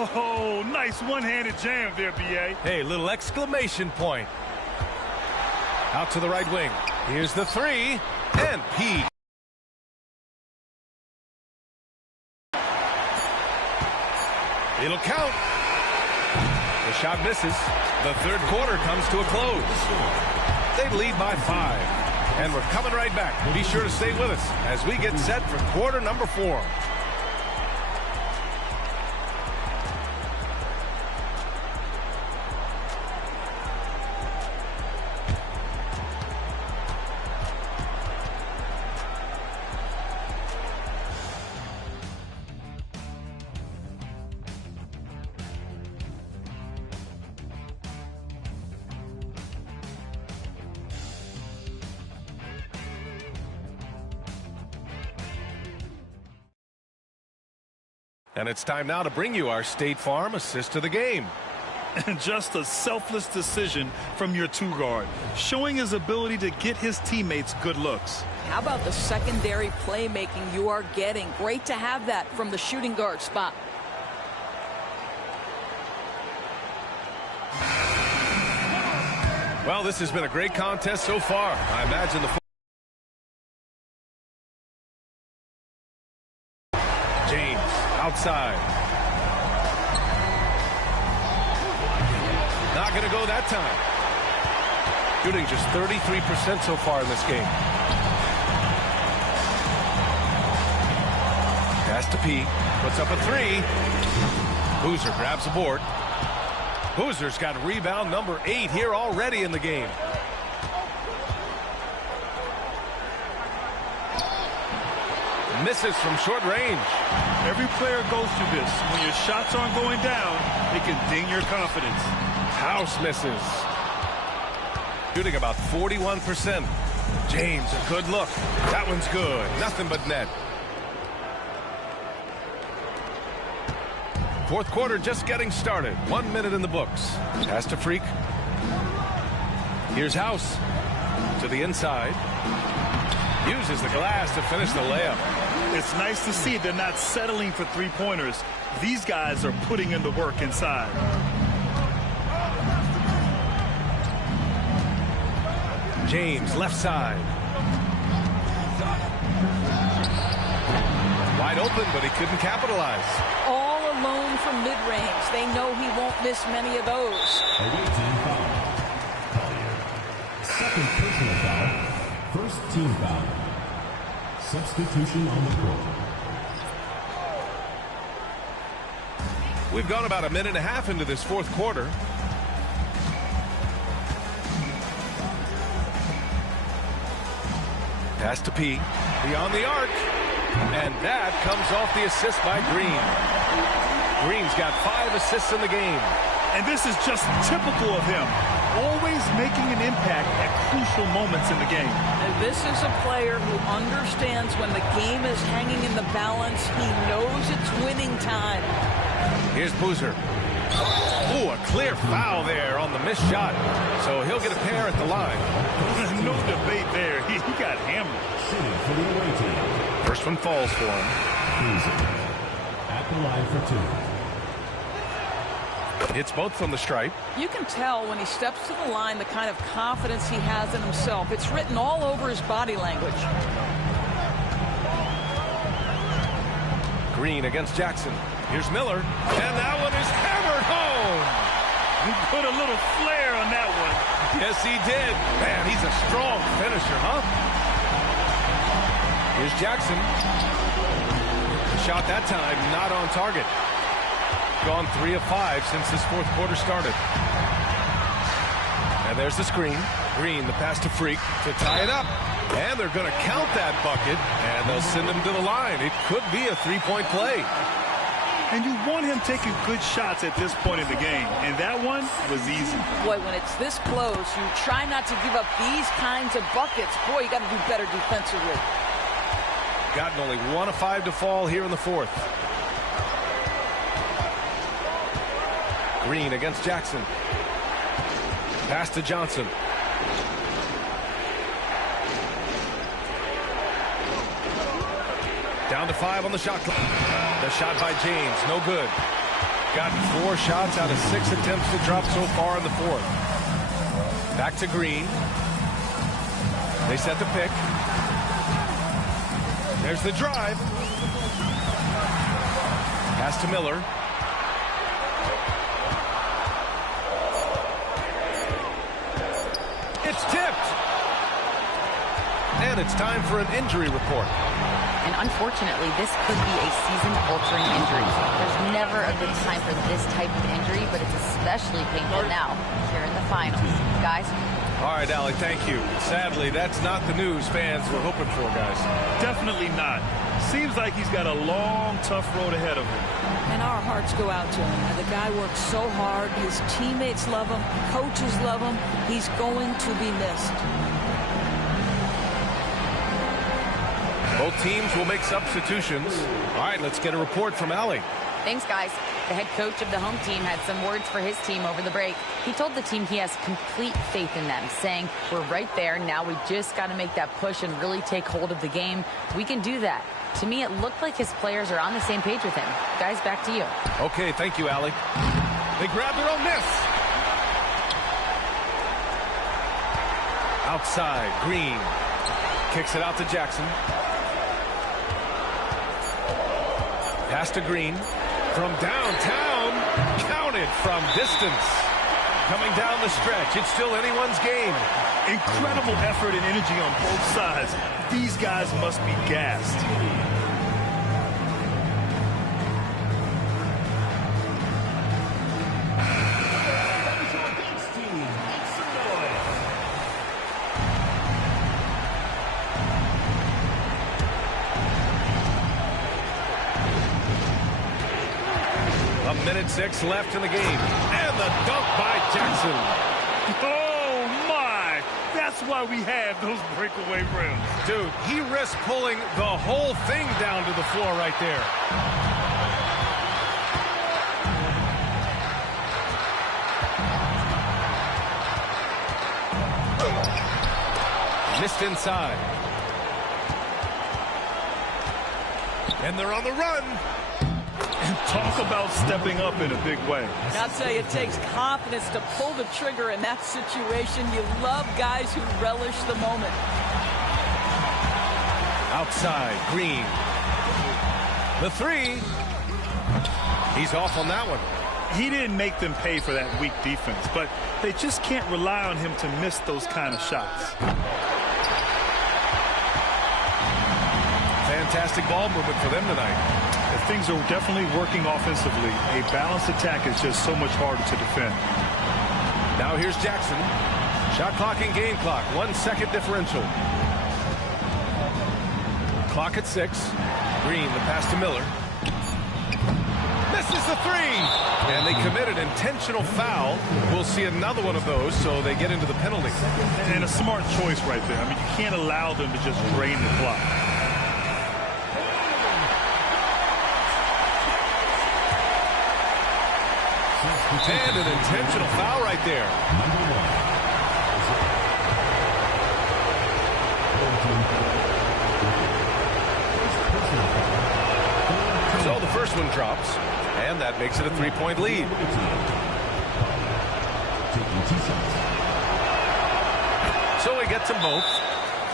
Oh, nice one-handed jam there, B.A. Hey, little exclamation point. Out to the right wing. Here's the three. And P. It'll count. The shot misses. The third quarter comes to a close. They lead by 5. And we're coming right back. Be sure to stay with us as we get set for quarter number 4. And it's time now to bring you our State Farm assist of the game. And just a selfless decision from your two-guard, showing his ability to get his teammates good looks. How about the secondary playmaking you are getting? Great to have that from the shooting guard spot. Well, this has been a great contest so far. I imagine the James outside. Not going to go that time. Shooting just 33% so far in this game. Pass to P. Puts up a 3. Boozer grabs a board. Boozer's got rebound number 8 here already in the game. Misses from short range. Every player goes through this. When your shots aren't going down, it can ding your confidence. House misses. Shooting about 41%. James, a good look. That one's good. Nothing but net. Fourth quarter just getting started. 1 minute in the books. Pass to Freak. Here's House. To the inside. Uses the glass to finish the layup. It's nice to see they're not settling for three-pointers. These guys are putting in the work inside. James, left side. Wide open, but he couldn't capitalize. All alone from mid-range. They know he won't miss many of those. Away team foul. Second personal foul. First team foul. Substitution on the court. We've gone about a minute and a half into this fourth quarter. Pass to P. Beyond the arc. And that comes off the assist by Green. Green's got 5 assists in the game. And this is just typical of him. Always making an impact at crucial moments in the game. And this is a player who understands when the game is hanging in the balance. He knows it's winning time. Here's Boozer. Ooh, a clear foul there on the missed shot. So he'll get a pair at the line. No debate there. He got hammered. Shooting for the away team. First one falls for him. Boozer at the line for 2. It's both from the stripe. You can tell when he steps to the line the kind of confidence he has in himself. It's written all over his body language. Green against Jackson. Here's Miller. And that one is hammered home. He put a little flair on that one. Yes, he did. Man, he's a strong finisher, huh? Here's Jackson. Shot that time, not on target. Gone 3 of 5 since this fourth quarter started. And there's the screen. Green, the pass to Freak to tie it up. And they're going to count that bucket, and they'll send him to the line. It could be a three-point play. And you want him taking good shots at this point in the game. And that one was easy. Boy, when it's this close, you try not to give up these kinds of buckets. Boy, you got to do better defensively. Gotten only 1 of 5 to fall here in the fourth. Green against Jackson. Pass to Johnson. Down to 5 on the shot clock. The shot by James, no good. Gotten 4 shots out of 6 attempts to drop so far in the fourth. Back to Green. They set the pick. There's the drive. Pass to Miller. It's tipped. And it's time for an injury report. And unfortunately, this could be a season-altering injury. There's never a good time for this type of injury, but it's especially painful now here in the finals. Guys? All right, Allie, thank you. Sadly, that's not the news fans were hoping for, guys. Definitely not. Seems like he's got a long, tough road ahead of him. And our hearts go out to him. The guy works so hard. His teammates love him. Coaches love him. He's going to be missed. Both teams will make substitutions. All right, let's get a report from Allie. Thanks, guys. The head coach of the home team had some words for his team over the break. He told the team he has complete faith in them, saying, we're right there. Now we just got to make that push and really take hold of the game. We can do that. To me, it looked like his players are on the same page with him. Guys, back to you. Okay, thank you, Allie. They grab their own miss. Outside, Green. Kicks it out to Jackson. Pass to Green. From downtown. Counted from distance. Coming down the stretch. It's still anyone's game. Incredible effort and energy on both sides. These guys must be gassed. A minute 6 left in the game. And the dunk by Jackson. Oh, my. That's why we have those breakaway rims. Dude, he risked pulling the whole thing down to the floor right there. Missed inside. And they're on the run. Talk about stepping up in a big way. I'll tell you, it takes confidence to pull the trigger in that situation. You love guys who relish the moment. Outside, Green. The 3. He's off on that one. He didn't make them pay for that weak defense, but they just can't rely on him to miss those kind of shots. Fantastic ball movement for them tonight. Things are definitely working offensively. A balanced attack is just so much harder to defend. Now here's Jackson. Shot clock and game clock. 1 second differential. Clock at 6. Green, the pass to Miller. Misses the 3. And they committed intentional foul. We'll see another one of those, so they get into the penalty. And a smart choice right there. I mean, you can't allow them to just drain the clock. And an intentional foul right there. So the first one drops, and that makes it a 3-point lead. So he gets them both,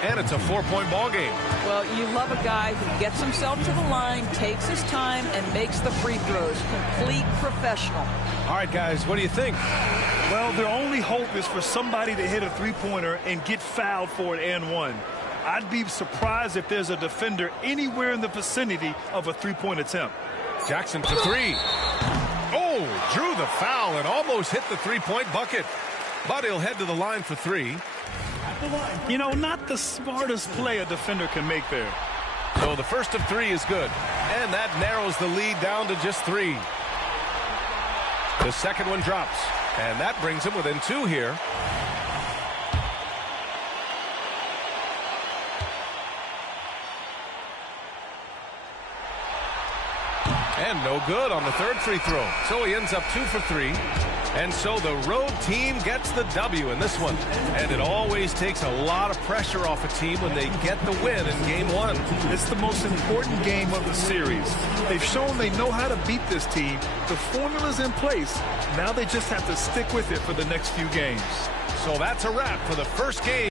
and it's a 4-point ball game. Well, you love a guy who gets himself to the line, takes his time, and makes the free throws. Complete professional. All right, guys, what do you think? Well, their only hope is for somebody to hit a three-pointer and get fouled for it and one. I'd be surprised if there's a defender anywhere in the vicinity of a three-point attempt. Jackson for 3. Oh, drew the foul and almost hit the 3-point bucket. But he'll head to the line for 3. You know, not the smartest play a defender can make there. So the first of 3 is good. And that narrows the lead down to just 3. The second one drops. And that brings him within 2 here. And And no good on the third free throw. So he ends up 2 for 3. And so the road team gets the W in this one. And it always takes a lot of pressure off a team when they get the win in game 1. It's the most important game of the series. They've shown they know how to beat this team. The formula's in place. Now they just have to stick with it for the next few games. So that's a wrap for the first game.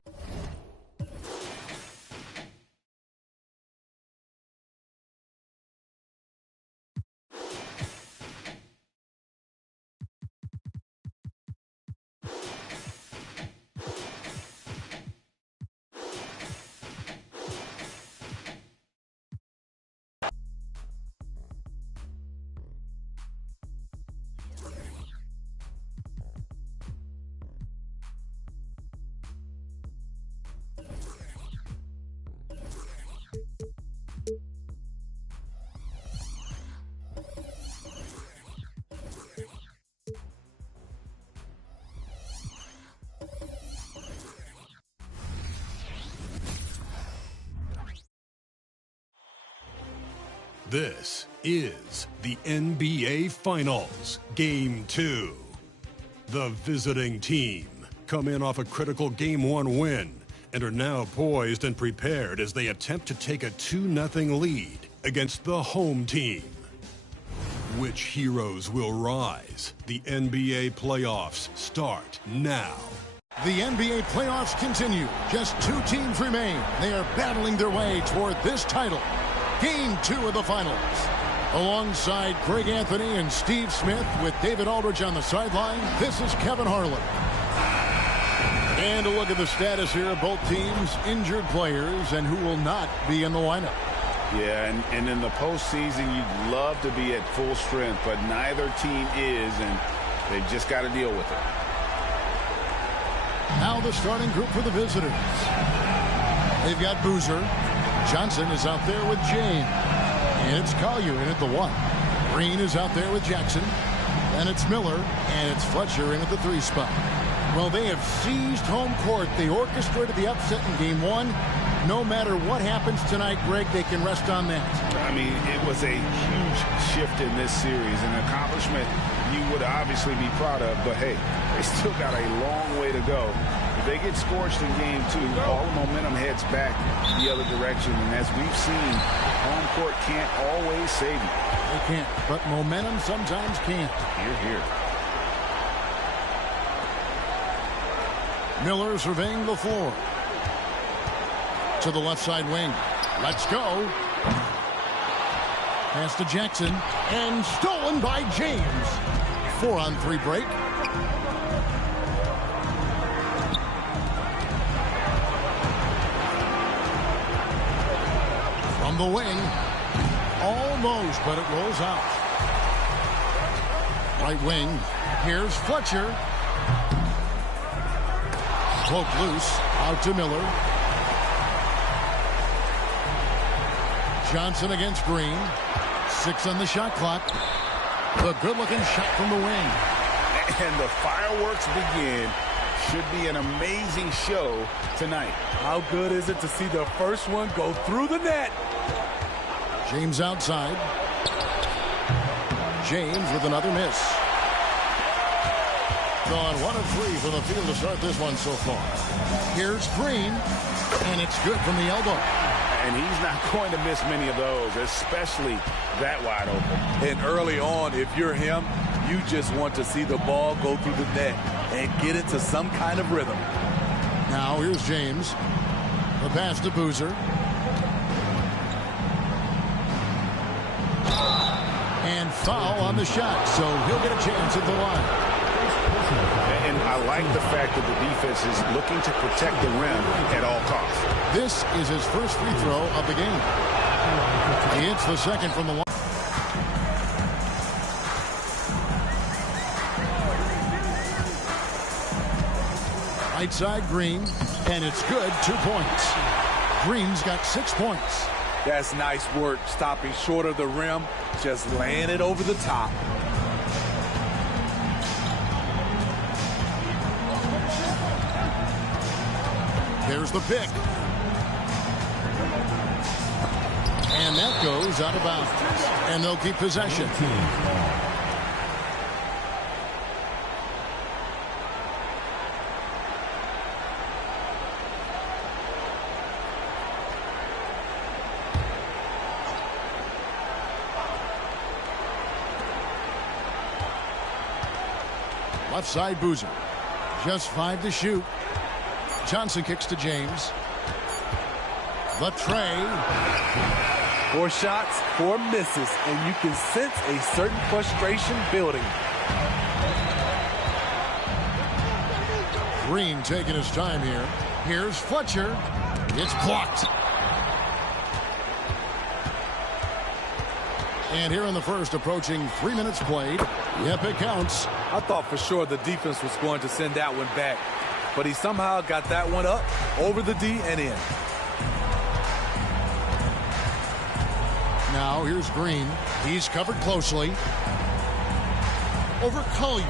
This is the NBA Finals, Game 2. The visiting team come in off a critical Game 1 win and are now poised and prepared as they attempt to take a 2-0 lead against the home team. Which heroes will rise? The NBA playoffs start now. The NBA playoffs continue. Just 2 teams remain. They are battling their way toward this title. Game 2 of the finals. Alongside Greg Anthony and Steve Smith with David Aldridge on the sideline, this is Kevin Harlan. And a look at the status here of both teams' injured players and who will not be in the lineup. Yeah, and in the postseason, you'd love to be at full strength, but neither team is, and they've just got to deal with it. Now the starting group for the visitors. They've got Boozer. Johnson is out there with James. And it's Collier in at the 1. Green is out there with Jackson. And it's Miller. And it's Fletcher in at the 3 spot. Well, they have seized home court. They orchestrated the upset in Game 1. No matter what happens tonight, Greg, they can rest on that. I mean, it was a huge shift in this series. An accomplishment you would obviously be proud of. But, hey, they still got a long way to go. If they get scorched in Game 2, all the momentum heads back the other direction. And as we've seen, home court can't always save you. They can't, but momentum sometimes can't. Here. Miller surveying the floor. To the left side wing. Let's go. Pass to Jackson. And stolen by James. 4-on-3 break. From the wing. Almost, but it rolls out. Right wing. Here's Fletcher. Poke loose. Out to Miller. Johnson against Green. 6 on the shot clock. The good-looking shot from the wing. And the fireworks begin. Should be an amazing show tonight. How good is it to see the first one go through the net? James outside. James with another miss. Gone 1 of 3 from the field to start this one so far. Here's Green. And it's good from the elbow. And he's not going to miss many of those, especially that wide open. And early on, if you're him, you just want to see the ball go through the net and get into some kind of rhythm. Now here's James. The pass to Boozer. And foul on the shot, so he'll get a chance at the line. And I like the fact that the defense is looking to protect the rim at all costs. This is his first free throw of the game. He hits the second from the line. Right side Green, and it's good. 2 points. Green's got 6 points. That's nice work, stopping short of the rim, just laying it over the top. There's the pick. And that goes out of bounds. And they'll keep possession. Left side, Boozer. Just 5 to shoot. Johnson kicks to James. The tray. 4 shots, 4 misses, and you can sense a certain frustration building. Green taking his time here. Here's Fletcher. It's blocked. And here in the first, approaching 3 minutes played. Yep, it counts. I thought for sure the defense was going to send that one back, but he somehow got that one up, over the D, and in. Now here's Green. He's covered closely. Over Collier.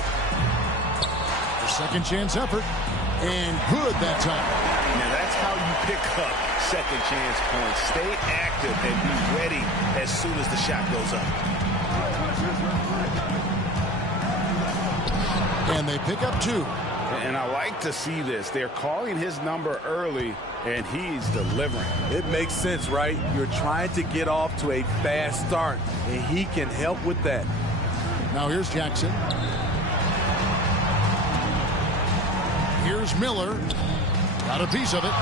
The second chance effort. And good that time. Now that's how you pick up second chance points. Stay active and be ready as soon as the shot goes up. And they pick up 2. And I like to see this. They're calling his number early, and he's delivering. It makes sense, right? You're trying to get off to a fast start, and he can help with that. Now here's Jackson. Here's Miller. Got a piece of it.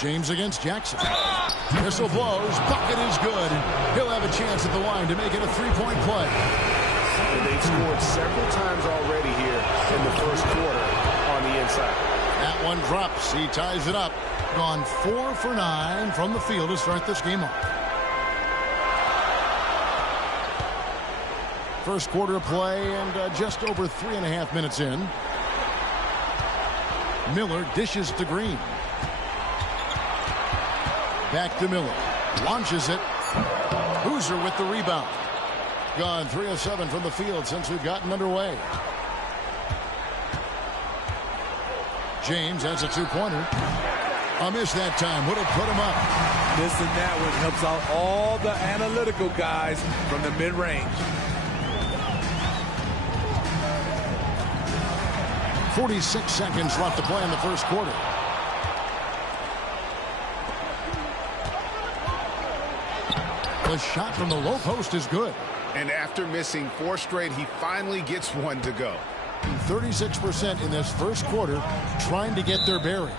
James against Jackson. Whistle blows. Bucket is good. He'll have a chance at the line to make it a 3-point play. And they've scored several times already here in the first quarter on the inside. That one drops. He ties it up. Gone 4 for 9 from the field to start this game off. First quarter of play and just over 3.5 minutes in. Miller dishes to Green. Back to Miller. Launches it. Boozer with the rebound. Gone 3 of 7 from the field since we've gotten underway. James has a 2-pointer. A miss that time. Would have put him up. Missing that one helps out all the analytical guys from the mid-range. 46 seconds left to play in the first quarter. The shot from the low post is good. And after missing 4 straight, he finally gets one to go. 36% in this first quarter, trying to get their bearings.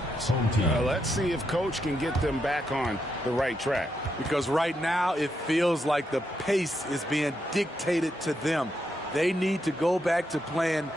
Let's see if Coach can get them back on the right track. Because right now it feels like the pace is being dictated to them. They need to go back to playing.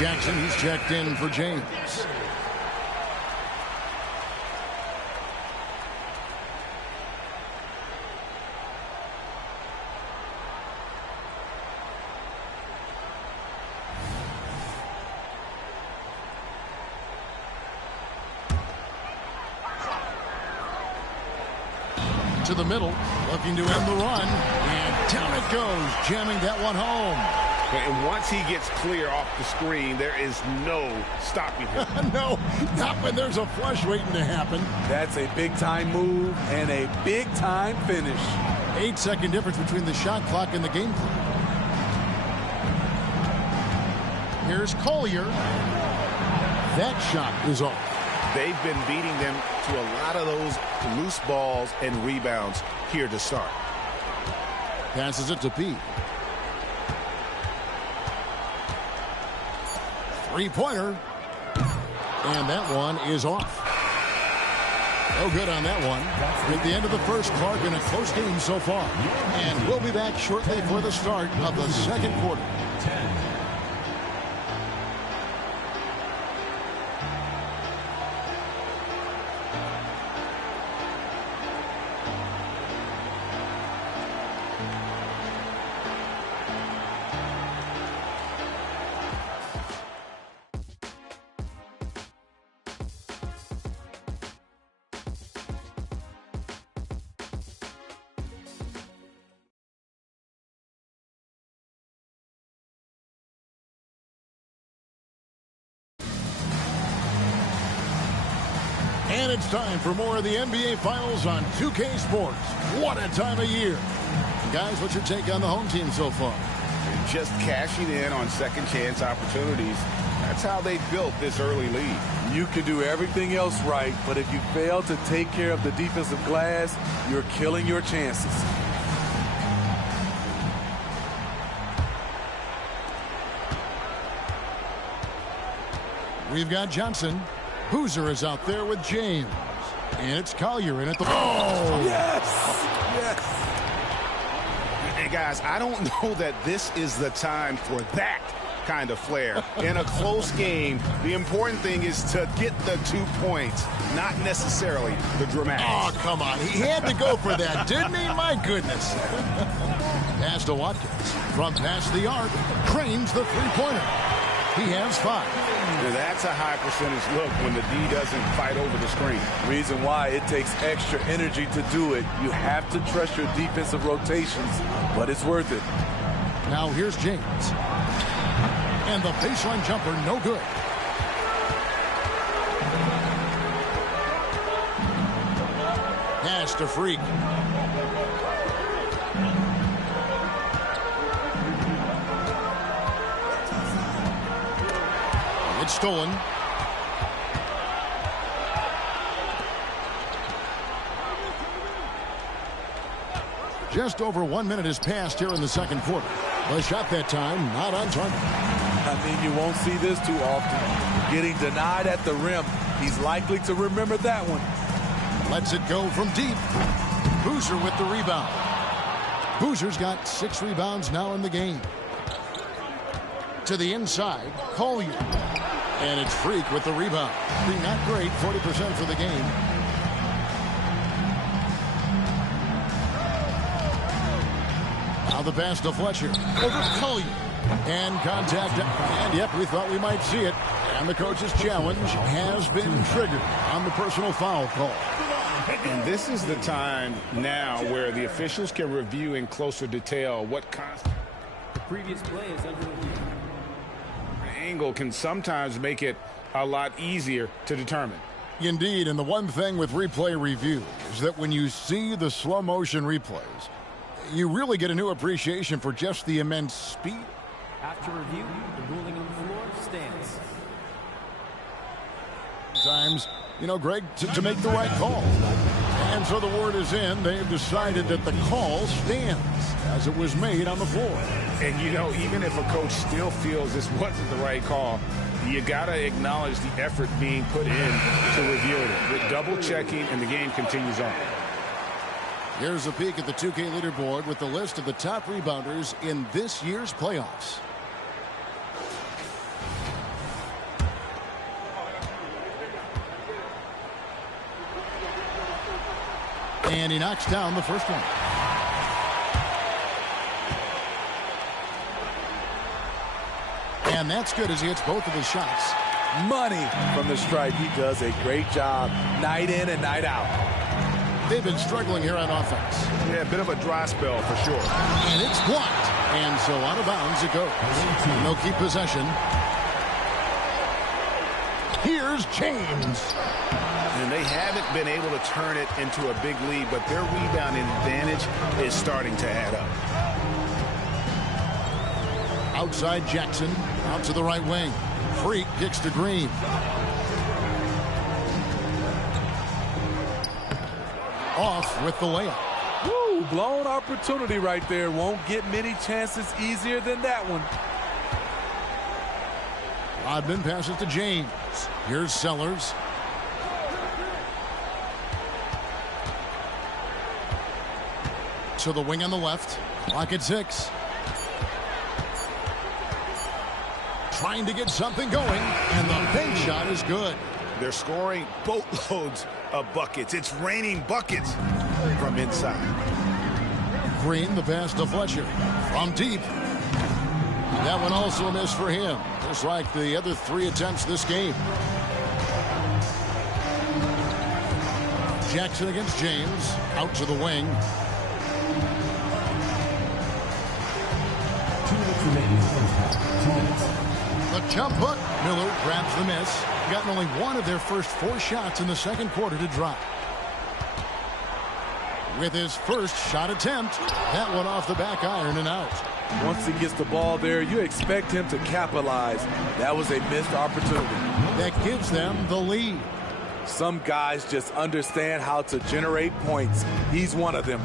Jackson, he's checked in for James. To the middle, looking to end the run, and down it goes, jamming that one home. And once he gets clear off the screen, there is no stopping him. No, not when there's a flush waiting to happen. That's a big-time move and a big-time finish. 8-second difference between the shot clock and the game clock. Here's Collier. That shot is off. They've been beating them to a lot of those loose balls and rebounds here to start. Passes it to Pete. Three-pointer. And that one is off. No good on that one. At the end of the first, Clark, in a close game so far. And we'll be back shortly for the start of the second quarter. 10. And it's time for more of the NBA Finals on 2K Sports. What a time of year. Guys, what's your take on the home team so far? Just cashing in on second chance opportunities. That's how they built this early lead. You can do everything else right, but if you fail to take care of the defensive glass, you're killing your chances. We've got Johnson. Boozer is out there with James. And it's Collier in at the... Oh! Yes! Yes! Hey, guys, I don't know that this is the time for that kind of flair. In a close game, the important thing is to get the 2 points, not necessarily the dramatics. Oh, come on. He had to go for that, didn't he? My goodness. Pass to Watkins. From past the arc, cranes the three-pointer. He has 5. Now that's a high percentage look when the D doesn't fight over the screen. Reason why it takes extra energy to do it. You have to trust your defensive rotations, but it's worth it. Now here's James. And the baseline jumper, no good. Pass to Freak. It's stolen. Just over 1 minute has passed here in the second quarter. The shot that time, not on target. I mean, you won't see this too often. Getting denied at the rim. He's likely to remember that one. Lets it go from deep. Boozer with the rebound. Boozer's got 6 rebounds now in the game. To the inside, Collier. And it's Freak with the rebound. Not great, 40% for the game. Now the pass to Fletcher. Over Collier. And contact. And yep, we thought we might see it. And the coach's challenge has been triggered on the personal foul call. And this is the time now where the officials can review in closer detail what The previous play is under review. Angle can sometimes make it a lot easier to determine. Indeed, and the one thing with replay review is that when you see the slow motion replays, you really get a new appreciation for just the immense speed. After review, the ruling on the floor stands. Times, you know, Greg, to make the right call. And so the word is in. They've decided that the call stands as it was made on the floor. And, you know, even if a coach still feels this wasn't the right call, you got to acknowledge the effort being put in to review it. With double-checking, and the game continues on. Here's a peek at the 2K leaderboard with the list of the top rebounders in this year's playoffs. And he knocks down the first one. And that's good as he hits both of his shots. Money from the stripe. He does a great job night in and night out. They've been struggling here on offense. Yeah, a bit of a dry spell for sure. And it's blocked. And so out of bounds it goes. And they'll keep possession. Here's James. And they haven't been able to turn it into a big lead, but their rebounding advantage is starting to add up. Outside Jackson, out to the right wing. Freak kicks to Green. off with the layup. Woo, blown opportunity right there. Won't get many chances easier than that one. Rodman passes to James. Here's Sellers. To the wing on the left. Clock at 6. Trying to get something going, and the bank shot is good. They're scoring boatloads of buckets. It's raining buckets from inside. Green, the pass to Fletcher from deep. That one also a miss for him, just like the other 3 attempts this game. Jackson against James, out to the wing. 2 minutes remaining in the first half. 2 minutes. The jump hook. Miller grabs the miss. Gotten only 1 of their first 4 shots in the second quarter to drop. With his first shot attempt, that one off the back iron and out. Once he gets the ball there, you expect him to capitalize. That was a missed opportunity. That gives them the lead. Some guys just understand how to generate points. He's one of them.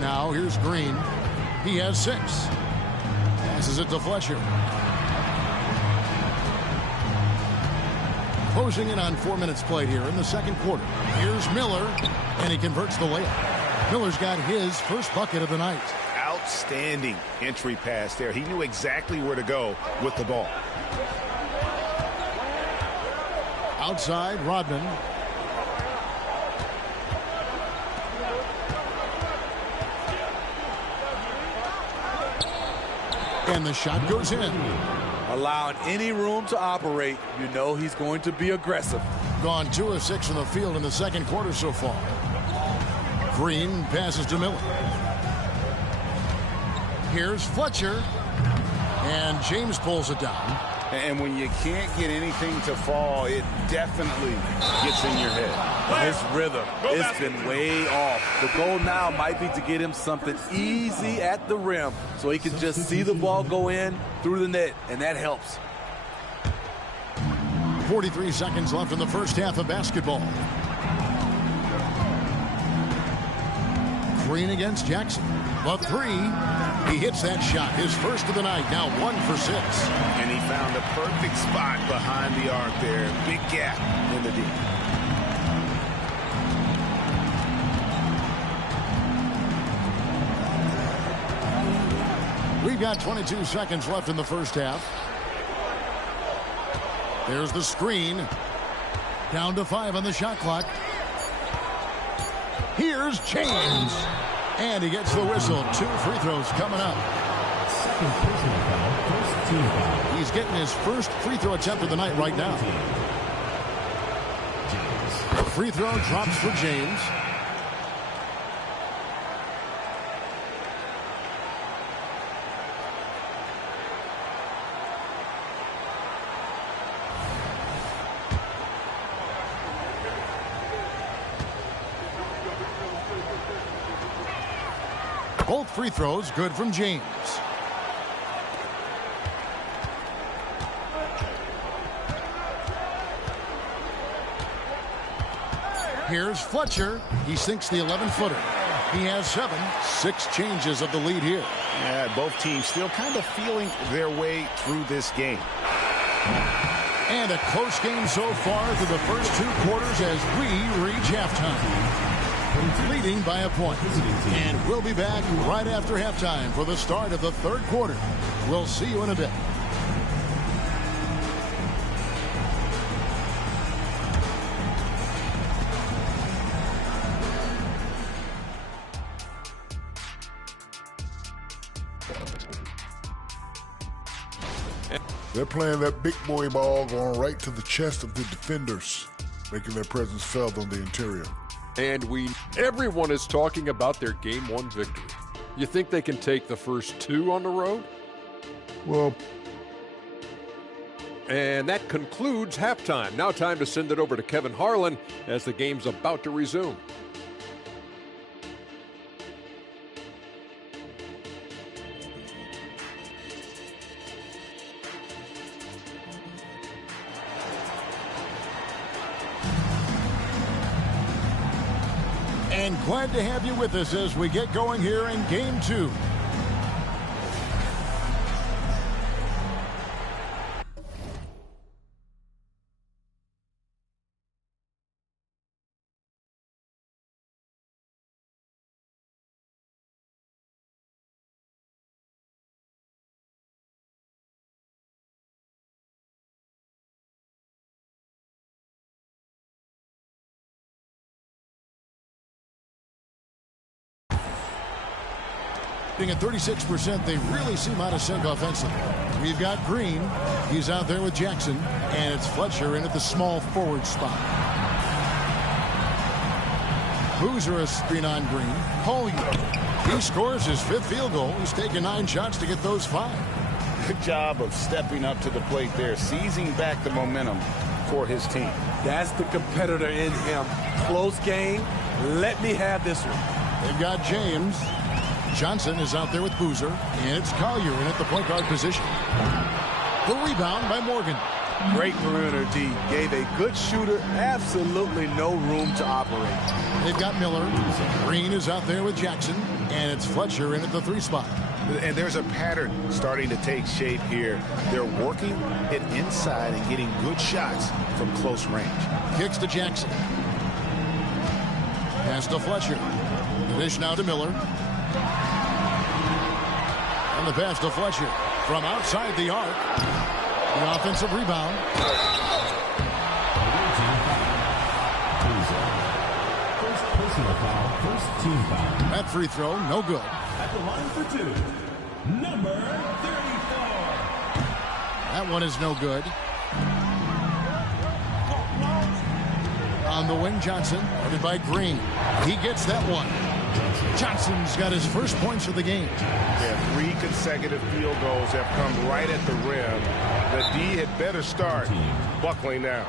Now here's Green. He has 6. Passes it to Fletcher. Closing in on 4 minutes played here in the second quarter. Here's Miller, and he converts the layup. Miller's got his first bucket of the night. Outstanding entry pass there. He knew exactly where to go with the ball. Outside, Rodman. And the shot goes in. Allowing any room to operate, you know he's going to be aggressive. Gone 2 of 6 in the field in the second quarter so far. Green passes to Miller. Here's Fletcher. And James pulls it down. And when you can't get anything to fall, it definitely gets in your head. His rhythm, it's been way off. The goal now might be to get him something easy at the rim so he can just see the ball go in through the net, and that helps. 43 seconds left in the first half of basketball. Green against Jackson. The 3. He hits that shot. His first of the night. Now 1 for 6. And he found a perfect spot behind the arc there. Big gap in the deep. We've got 22 seconds left in the first half. There's the screen. Down to 5 on the shot clock. Here's James. And he gets the whistle. 2 free throws coming up. Second personal foul, first team foul. He's getting his first free throw attempt of the night right now. The free throw drops for James. Both free throws good from James. Here's Fletcher. He sinks the 11-footer. He has 7. 6 changes of the lead here. Yeah, both teams still kind of feeling their way through this game. And a close game so far through the first 2 quarters as we reach halftime. Leading by a point. And we'll be back right after halftime for the start of the third quarter. We'll see you in a bit. They're playing that big boy ball going right to the chest of the defenders, making their presence felt on the interior. And everyone is talking about their Game 1 victory. You think they can take the first 2 on the road? Well, and that concludes halftime. Now time to send it over to Kevin Harlan as the game's about to resume. And glad to have you with us as we get going here in Game 2. At 36%, they really seem out of sync offensively. We've got Green. He's out there with Jackson. And it's Fletcher in at the small forward spot. Boozer a screen on Green. Collier. He scores his 5th field goal. He's taken 9 shots to get those 5. Good job of stepping up to the plate there, seizing back the momentum for his team. That's the competitor in him. Close game. Let me have this one. They've got James. Johnson is out there with Boozer, and it's Collier in at the point guard position. The rebound by Morgan. Great perimeter D. Gave a good shooter absolutely no room to operate. They've got Miller. Green is out there with Jackson, and it's Fletcher in at the 3 spot. And there's a pattern starting to take shape here. They're working it inside and getting good shots from close range. Kicks to Jackson. Pass to Fletcher. The dish now to Miller. And the pass to Fletcher from outside the arc. The offensive rebound. First personal foul, first team foul. That free throw, no good. At the line for 2, number 34. That one is no good. On the wing, Johnson, guarded by Green. He gets that one. Johnson's got his first points of the game. Yeah, 3 consecutive field goals have come right at the rim. The D had better start buckling down.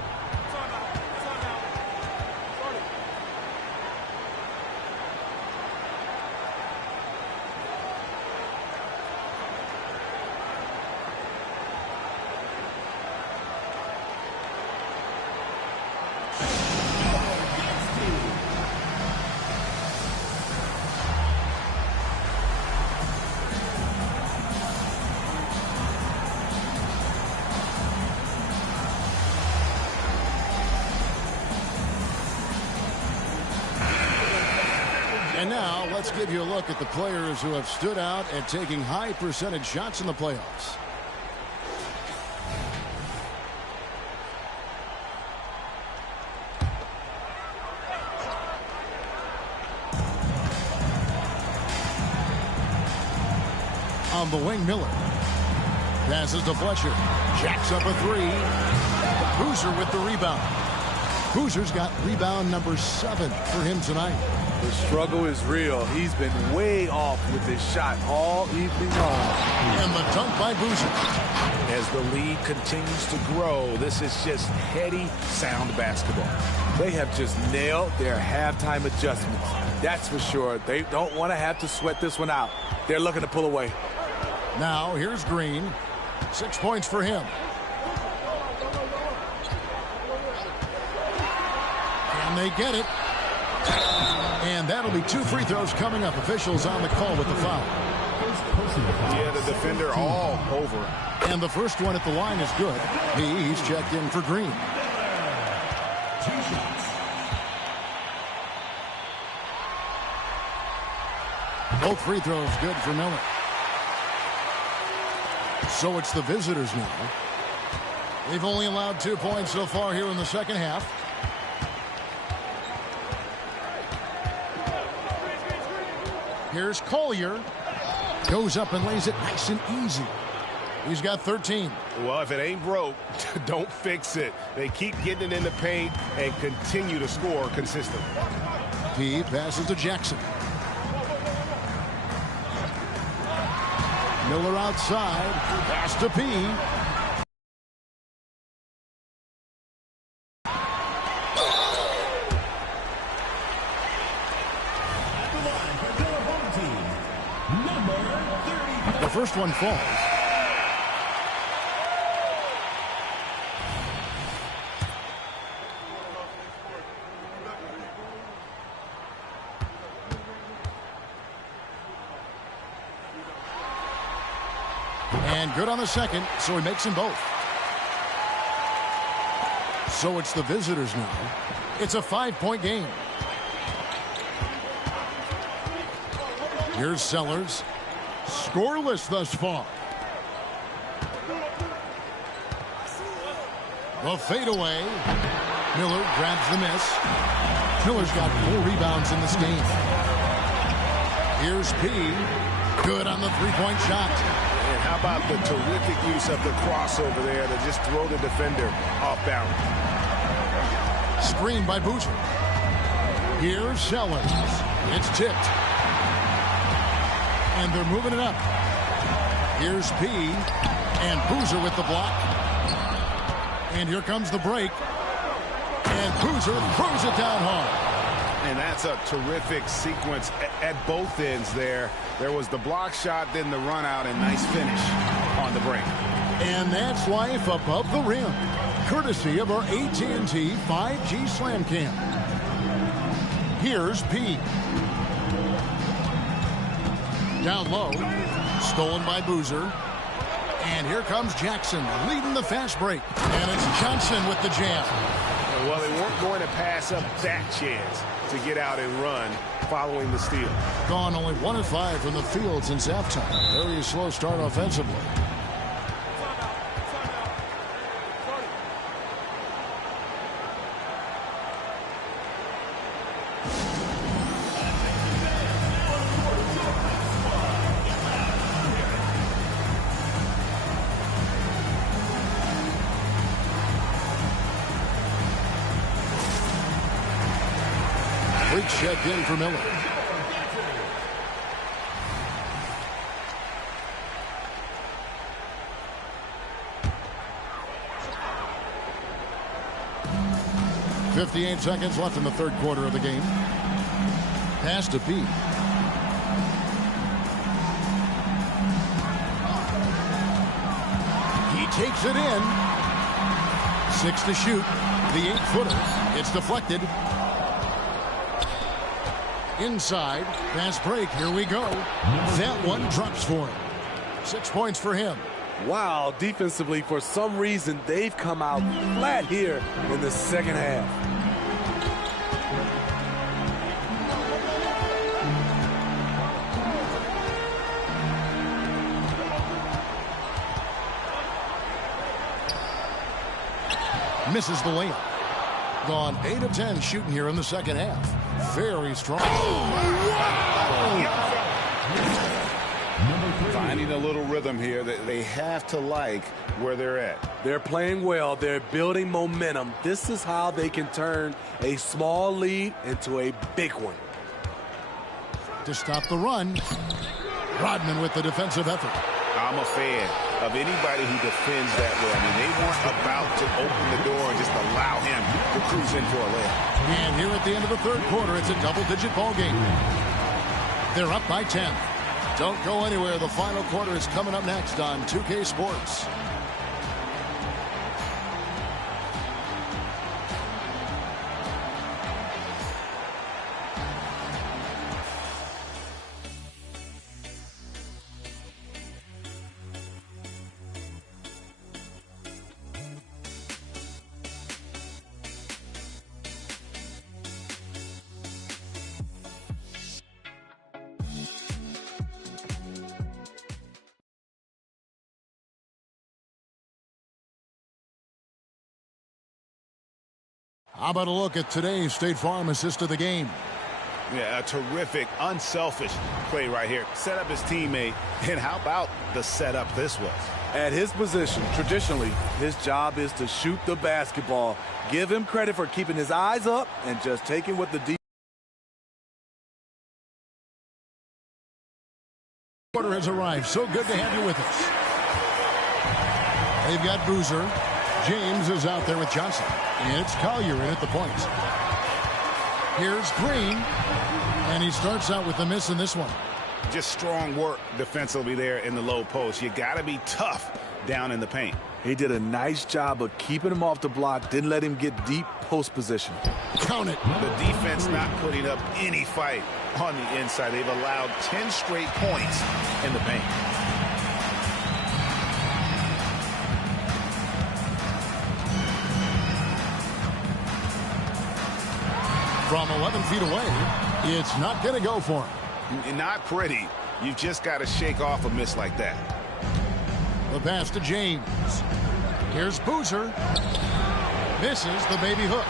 And now let's give you a look at the players who have stood out at taking high percentage shots in the playoffs. On the wing, Miller. Passes to Fletcher. Jacks up a 3. Boozer with the rebound. Boozer's got rebound number 7 for him tonight. The struggle is real. He's been way off with his shot all evening long. And the dunk by Boozer. As the lead continues to grow, this is just heady, sound basketball. They have just nailed their halftime adjustments. That's for sure. They don't want to have to sweat this one out. They're looking to pull away. Now here's Green. 6 points for him. And they get it. And that'll be 2 free throws coming up. Officials on the call with the foul. Yeah, the defender all over. And the first one at the line is good. He's checked in for Green. 2 shots. Both free throws good for Miller. So it's the visitors now. They've only allowed 2 points so far here in the second half. Here's Collier. Goes up and lays it nice and easy. He's got 13. Well, if it ain't broke, don't fix it. They keep getting it in the paint and continue to score consistently. P passes to Jackson. Miller outside. Pass to P. The first one falls. And good on the second, so he makes them both. So it's the visitors now. It's a 5-point game. Here's Sellers. Scoreless thus far. The fadeaway. Miller grabs the miss. Miller's got 4 rebounds in this game. Here's P. Good on the three-point shot. And how about the terrific use of the crossover there to just throw the defender off balance. Screen by Boozer. Here's Sellers. It's tipped. And they're moving it up. Here's P. And Boozer with the block. And here comes the break. And Boozer throws it down hard. And that's a terrific sequence at both ends there. There was the block shot, then the run out, and nice finish on the break. And that's life above the rim, courtesy of our AT&T 5G Slam Cam. Here's P. Down low, stolen by Boozer. And here comes Jackson leading the fast break. And it's Johnson with the jam. Well, they weren't going to pass up that chance to get out and run following the steal. Gone only 1 of 5 from the field since halftime. Very slow start offensively. Check in for Miller. .58 seconds left in the third quarter of the game. Pass to P. He takes it in. 6 to shoot. The 8-footer. It's deflected. Inside, fast break, here we go. That one drops for him. 6 points for him. Wow, defensively, for some reason, they've come out flat here in the second half. Misses the layup. Gone 8 of 10 shooting here in the second half. Very strong. Finding a little rhythm here that they have to like where they're at. They're playing well. They're building momentum. This is how they can turn a small lead into a big one. To stop the run, Rodman with the defensive effort. I'm a fan of anybody who defends that way. I mean, they weren't about to open the door and just allow him to cruise in for a layup. And here at the end of the third quarter, it's a double-digit ball game. They're up by 10. Don't go anywhere. The final quarter is coming up next on 2K Sports. How about a look at today's State Farm assist of the game? Yeah, a terrific, unselfish play right here. Set up his teammate, and how about the setup this was? At his position, traditionally, his job is to shoot the basketball. Give him credit for keeping his eyes up and just taking what the defense. Quarter has arrived. So good to have you with us. They've got Boozer. James is out there with Johnson. And it's Collier in at the point. Here's Green. And he starts out with a miss in this one. Just strong work defensively there in the low post. You got to be tough down in the paint. He did a nice job of keeping him off the block. Didn't let him get deep post position. Count it. The defense not putting up any fight on the inside. They've allowed 10 straight points in the paint. From 11 feet away, it's not going to go for him. Not pretty. You've just got to shake off a miss like that. The pass to James. Here's Boozer. Misses the baby hook.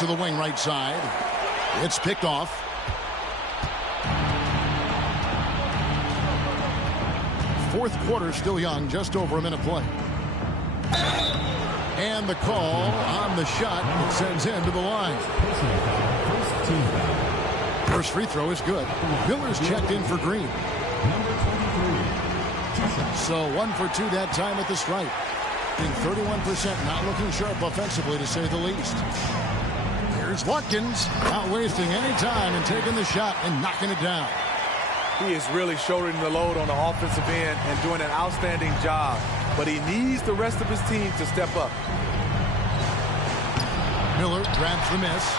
To the wing right side. It's picked off. Fourth quarter still young, just over a minute play. And the call on the shot sends him to the line. First free throw is good. Miller's checked in for Green. So 1 for 2 that time at the stripe. Being 31%, not looking sharp offensively to say the least. Here's Watkins, not wasting any time and taking the shot and knocking it down. He is really shouldering the load on the offensive end and doing an outstanding job. But he needs the rest of his team to step up. Miller grabs the miss.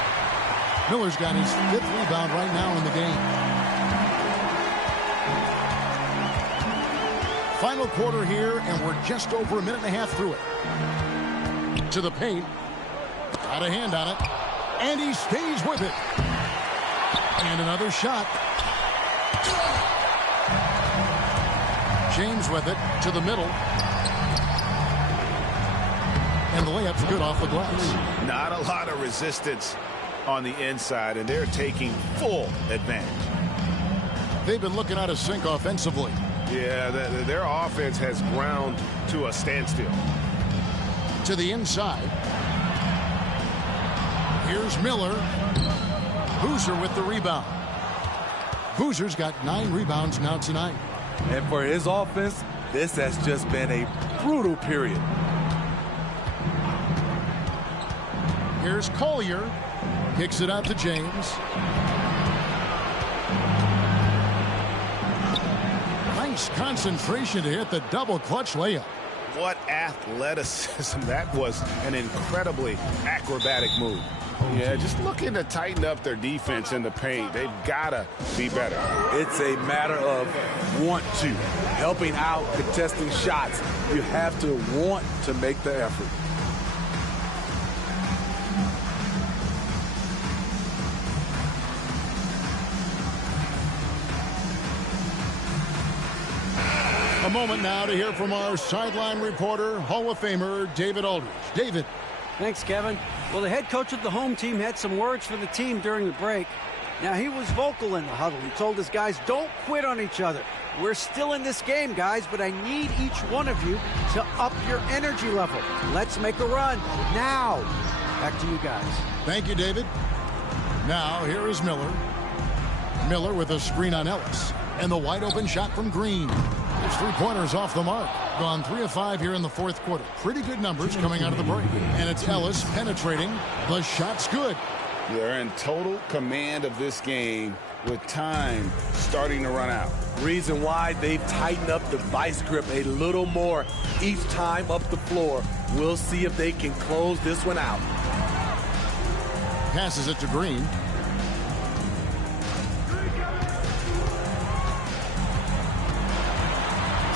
Miller's got his 5th rebound right now in the game. Final quarter here, and we're just over a minute and a half through it. To the paint. Got a hand on it. And he stays with it. And another shot. James with it to the middle. And the layup's good off the glass. Not a lot of resistance on the inside, and they're taking full advantage. They've been looking out of sync offensively. Yeah, their offense has ground to a standstill. To the inside. Here's Miller. Boozer with the rebound. Boozer's got 9 rebounds now tonight. And for his offense, this has just been a brutal period. Here's Collier. Kicks it out to James. Nice concentration to hit the double clutch layup. What athleticism. That was an incredibly acrobatic move. Yeah, just looking to tighten up their defense in the paint. They've got to be better. It's a matter of want to. Helping out, contesting shots. You have to want to make the effort. A moment now to hear from our sideline reporter, Hall of Famer David Aldridge. David. Thanks, Kevin. Well, the head coach of the home team had some words for the team during the break. Now, he was vocal in the huddle. He told his guys, don't quit on each other. We're still in this game, guys, but I need each one of you to up your energy level. Let's make a run now. Back to you guys. Thank you, David. Now, here is Miller. Miller with a screen on Ellis. And the wide open shot from Green. His 3-pointers off the mark. Gone 3 of 5 here in the fourth quarter. Pretty good numbers coming out of the break. And it's Ellis penetrating. The shot's good. They're in total command of this game with time starting to run out. Reason why they've tightened up the vice grip a little more each time up the floor. We'll see if they can close this one out. Passes it to Green.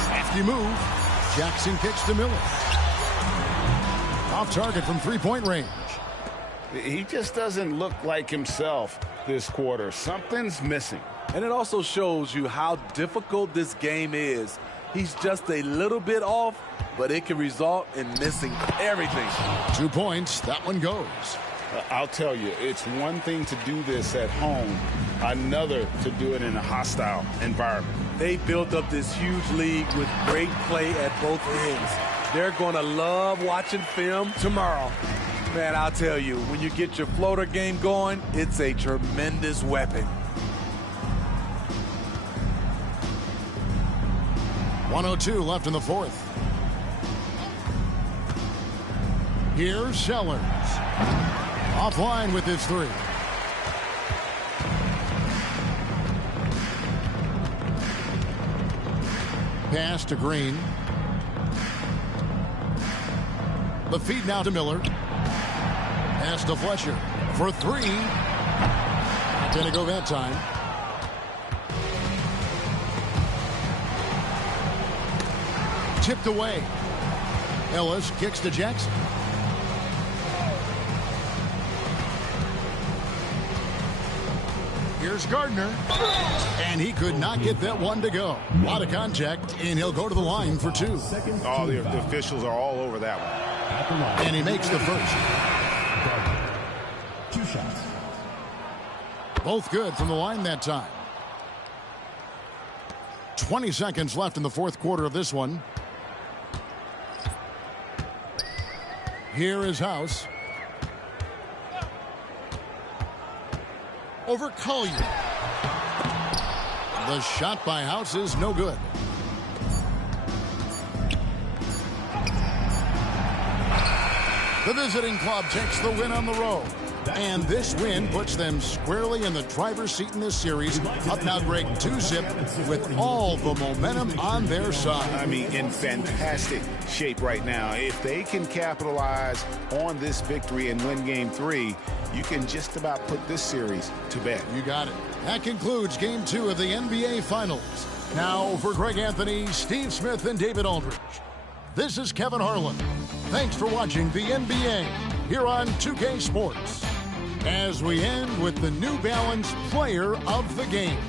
Hefty move. Jackson kicks to Miller. Off target from 3-point range. He just doesn't look like himself this quarter. Something's missing. And it also shows you how difficult this game is. He's just a little bit off, but it can result in missing everything. 2 points. That one goes. I'll tell you, it's one thing to do this at home, another to do it in a hostile environment. They built up this huge lead with great play at both ends. They're going to love watching film tomorrow. Man, I'll tell you, when you get your floater game going, it's a tremendous weapon. 1:02 left in the fourth. Here's Sellers. Offline with his 3. Pass to Green. The feed now to Miller. Pass to Fletcher for 3. Not going to go that time. Tipped away. Ellis kicks to Jackson. Here's Gardner. And he could not get that one to go. A lot of contact, and he'll go to the line for 2. Oh, the officials are all over that one. And he makes the first. 2 shots. Both good from the line that time. 20 seconds left in the fourth quarter of this one. Here is House. Over Collier. The shot by House is no good. The visiting club takes the win on the road. And this win puts them squarely in the driver's seat in this series. Up now, Greg, 2-zip with all the momentum on their side. I mean, in fantastic shape right now. If they can capitalize on this victory and win Game 3, you can just about put this series to bed. You got it. That concludes Game 2 of the NBA Finals. Now for Greg Anthony, Steve Smith, and David Aldridge, this is Kevin Harlan. Thanks for watching the NBA here on 2K Sports, as we end with the New Balance Player of the Game.